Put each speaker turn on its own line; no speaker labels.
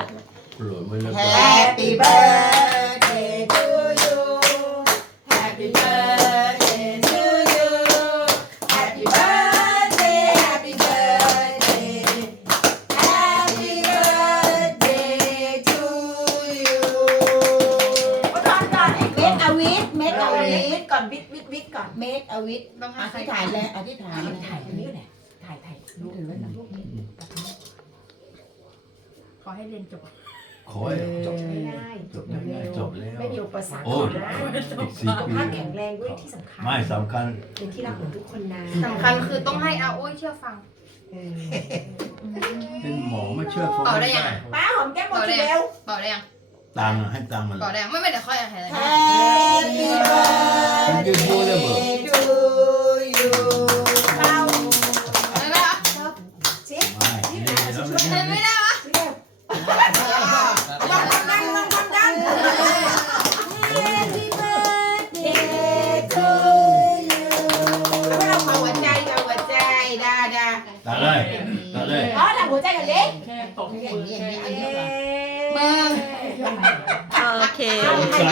โปรดไม่เลิก
Happy birthday to you Happy birthday to you Happy birthday Happy birthday Happy birthday to you เมกอวิทเมกอวิทก่อนวิทก่อนเมกอวิท
ต้องให้
อ
ใคร
ธิษฐานเลยอธิษฐาน
ถ่ายอันนี้แหละถ่ายรูปถือไว้นะรูปนี้
ขอให้เรียนจบ
ขอให้
จบง่าย
จบง่ายๆจบแล้ว
ไม่มีอุปสรรค
โอ้ย
นะ
อีก
สุ
4
ข
ปี
ภาพแข็งแรงด้วยที่สำคัญ
ไม่สำคัญ
เป็นที่รักของทุกคนนะ
สำคัญคือต้องให้อาโอ้ยเชื่อฟัง
เป็นหมอไม่เชื่อฟัง
ต่อได้ยัง
ป้าหอมแก้มหม
ต่
ด
อได้
เร็
ยัง
ว
ต่อได้ยัง
ตังค์ให้ตังค์มัน
ต่อได้ยังไม่เดี๋ยวค่อยอะไร
Happy birthday to you เรา
ไม่ได้เหรอ
ชิป
ไม่นี่แล้ว
ไม่ได้เหรอ
ลองดังลองดัง Happy birthday to you เราขอหัวใจกับหัวใจดา
ตัดเลยตัดเลย
อ๋อทำหัวใจกันเล็ก
แค่ตกมือแค่
มือ
โอเค
สงสาร